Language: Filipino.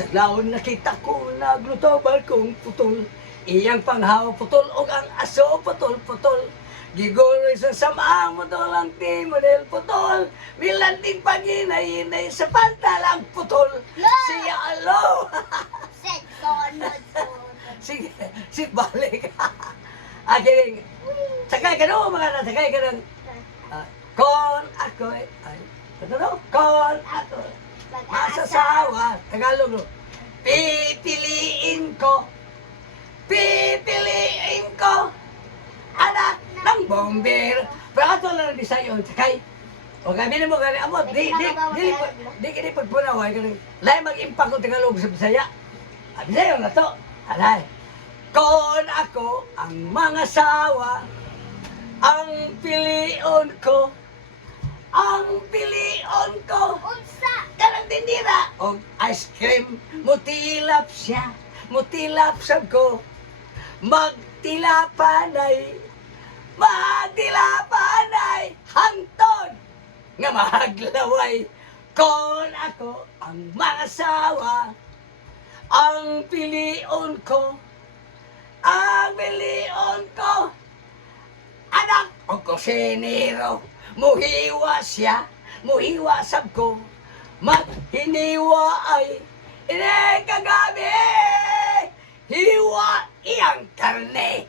Sa laon nakita ko nagluto balkong putol. Iyang panghaw putol og ang aso putol-putol. Giguloy sa samaang putol ang timodel putol. Milanting paginay-inay sa pantalang putol. Siya alo. Sige, sige balik. Aking, sakay ka no, mga nasakay ka ng kon ako ay, ano? Kon ako masasawa. Tagalog no. Pipiliin ko anak ng bomber. Pero ato lang di sayon, sakay. O kami mo gani amot, di pagpunaway ka lain mag-impact ko Tagalog sa Bisaya. Bisaya na to, alay. Kon ako ang mga sawa, ang pilion ko, Unsa? kanang tindira, o ice cream, mutilap siya, mutilap sab ko, magtilapanay, hangtod, nga maglaway, kon ako ang mga sawa, ang pilion ko, anak o kusinero, muhiwa siya, muhiwa sab ko, maghiniwa ay inekagabi, hiwa iyang karne.